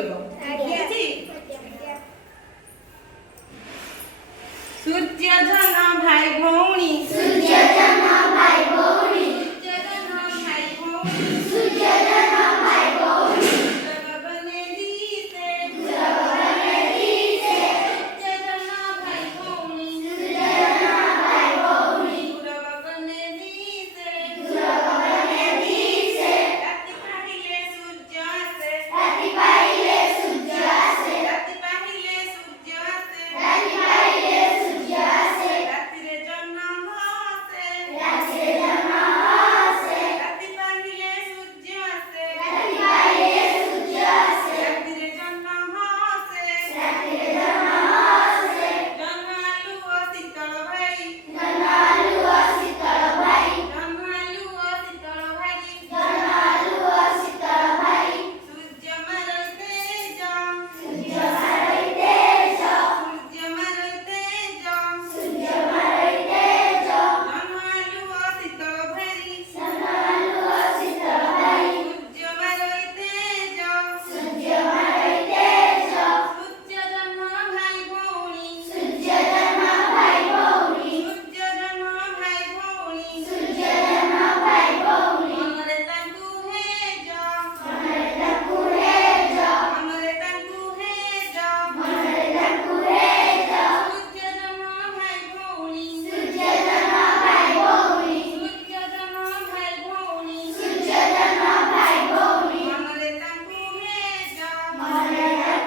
बोलिबो ठीक अछि सूर्य जन भाई भौणी सूर्य जन भाई भौणी सूर्य जन भाई भौणी सूर्य जन भाई भौणी गगने दिसे सूर्य जन भाई भौणी सूर्य जन भाई भौणी गगने दिसे राति पाहिले सूर्य से राति पाहिले सूर्य से राति पाहिले सूर्य से राति पाहिले सूर्य से राति रे जन हासे राति रे जन हासे राति पाहिले सूर्य से राति पाहिले सूर्य से राति रे जन हासे राति रे जन हासे जनालु शीतल भाई जनालु शीतल भाई जनालु शीतल भाई जनालु शीतल भाई सूर्य मरई तेज सूर्य मरई तेज सूर्य मरई तेज सूर्य मरई तेज जनालु शीतल भाई जनालु शीतल भाई सूर्य मरई तेज सूर्य मरई तेज सूर्य जन भाई भौणी सूर्य जन भाई भौणी सूर्य जन भाई भौणी सूर्य जन भाई भौणी हमरे तांकु हेज हमरे तांकु हेज हमरे तांकु हेज हमरे तांकु हेज सूर्य जन भाई भौणी सूर्य जन भाई भौणी सूर्य जन भाई भौणी सूर्य जन भाई भौणी हमरे तांकु हेज हमरे